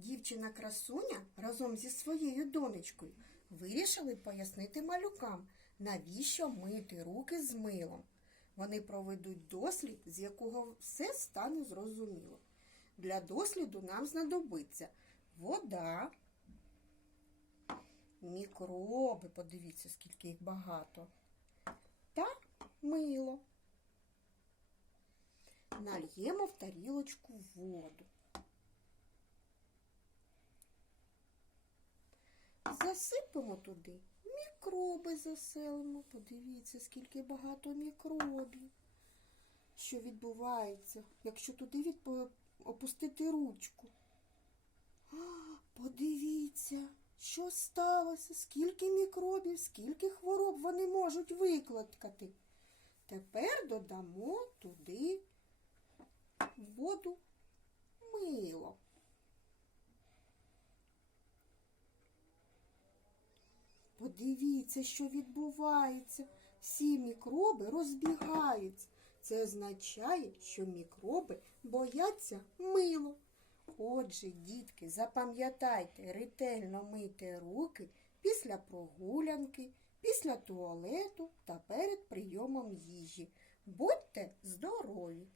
Дівчина красуня разом зі своєю донечкою вирішили пояснити малюкам, навіщо мити руки з милом. Вони проведуть дослід, з якого все стане зрозуміло. Для досліду нам знадобиться вода, мікроби, подивіться, скільки їх багато, та мило. Нальємо в тарілочку воду. Засипемо туди мікроби заселимо. Подивіться, скільки багато мікробів. Що відбувається, якщо туди відпо- опустити ручку. А, подивіться, що сталося, скільки мікробів, скільки хвороб вони можуть викликати. Тепер додамо туди воду мило. Подивіться, що відбувається. Всі мікроби розбігаються. Це означає, що мікроби бояться мило. Отже, дітки, запам'ятайте ретельно мити руки після прогулянки, після туалету та перед прийомом їжі. Будьте здорові!